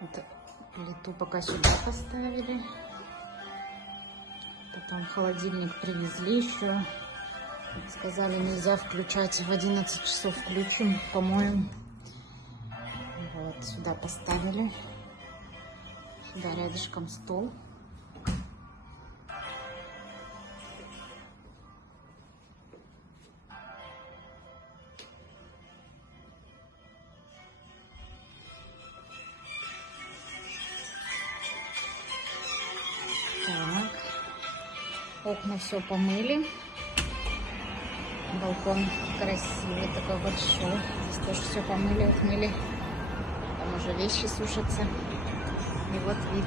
Вот плиту пока сюда поставили. Потом холодильник привезли еще. Сказали, нельзя включать, в 11 часов включим, помоем. Вот, сюда поставили. Сюда рядышком стол. Так. Окна все помыли. Балкон красивый, такой большой. Здесь тоже все помыли, отмыли. Там уже вещи сушатся. И вот вид